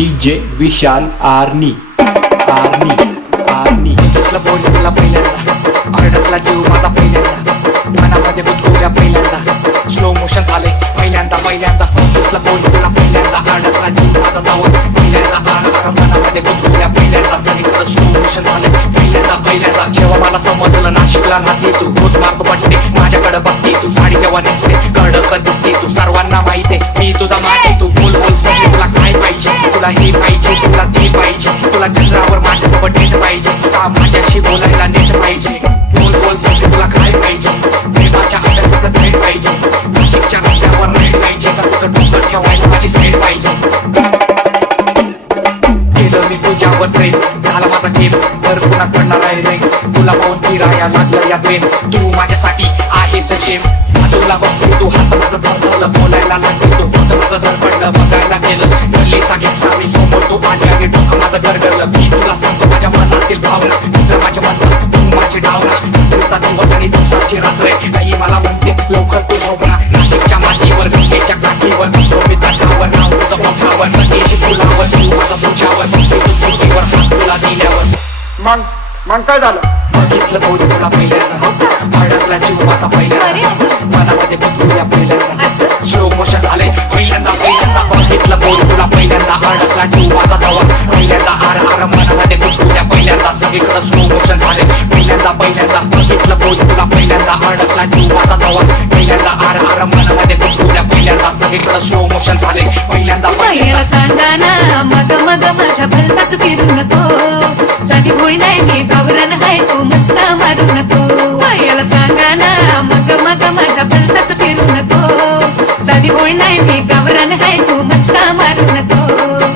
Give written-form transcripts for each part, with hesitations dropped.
DJ विशाल आर्नी आर्नी आर्नी बोल तुला पहिल्यांदा अडकला जीव माझा पहिल्यांदा मनामध्ये गुदगुल्या पहिल्यांदा स्लो मोशन झाले पहिल्यांदा बोल तुला पहिल्यांदा अडकला जीव माझा धावत पहिल्यांदा मनामध्ये गुदगुल्या पहिल्यांदा सगळीकडे स्लो मोशन झाले पहिल्यांदा जेव्हा मला समजलं नाशिकला राहते तू रोज मार्ग पडते माझ्याकडे बघते तू साडी जेव्हा नेसते कडक दिसते तू सर्वांना माहिती मी तुझा मागे तू बोल सगळी तुला काय पाहिजे तुला हे पाहिजे तुला ते पाहिजे तुला चंद्रावर माझ्यासोबत नेट पाहिजे का माझ्याशी बोलायला नेट पाहिजे बोल सगळी तुला काय पाहिजे प्रेमाच्या अभ्यासाचं काय पाहिजे नाशिकच्या रस्त्यावर नाही पाहिजे का तुझं डोकं ठेवायला माझी साईड पाहिजे केलं मी तुझ्यावर प्रेम झाला माझा गेम तर पुन्हा पडणार आहे रे तुला पाहून फिराया लागलं या प्रेम तू माझ्यासाठी आहेस शेम बाजूला बसली तू हात माझं धरलं बोलायला लागली तू होतं माझं धर पडलं बघायला गेलं गल्लीचा घेतला मी समोर तू आली डोकं माझं गरगरलं मी तुला सांगतो माझ्या मनातील भावना तुझं माझ्या मनात तू माझी डावना तुझा दिवस आणि दिवसाची रात्र काही मला म्हणते लवकर तू झोपना नाशिकच्या मातीवर गंगेच्या काठीवर बसलो मी तटावर नाव तुझं मोठावर नदीशी फुलावर तू माझं तुझ्यावर बसली तू स्थितीवर हात तुला दिल्यावर मग काय झालं? बघितलं बोल तुला पहिल्यांदा अडकला जीव माझा पहिल्यांदा मनामध्ये गुदगुल्या पहिल्यांदा स्लो मोशन झाले पहिल्यांदा बघितलं बोल तुला पहिल्यांदा अडकला जीव माझा धावा पहिल्यांदा मनामध्ये गुदगुल्या पहिल्यांदा सगळीकडे स्लो मोशन झाले पहिल्यांदा बघितलं बोल तुला पहिल्यांदा अडकला जीव माझा धावा पहिल्यांदा मनामध्ये गुदगुल्या पहिल्यांदा सगळीकडे स्लो मोशन झाले पहिल्यांदा सांगा ना मग माझ्या भलताच फिरू नको साधी भोळी नाही मी गावरान आहे तू मस्ता मारू नको पहिल्याला सांगा ना मग माझ्या भलताच फिरू नको साधी भोळी नाही मी गावरान आहे तू मस्ता मारू नको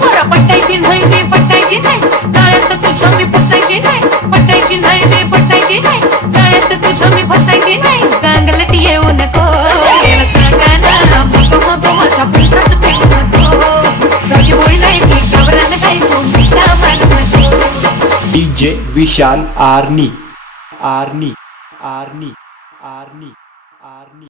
पोरा पटायची नाही मी पटायची नाही जाळ्यात तुझं मी फसायची नाही पटायची नाही मी पटायची नाही जाळ्यात तुझं मी फसायची नाही गांगलट येऊ नको पहिल्याला सांगा ना मग माझ्या भलताच फिरू नको साधी भोळी नाही मी गावरान आहे तू मस्ता मारू नको डीजे विशाल आर्नी आर्नी आर्नी आर्नी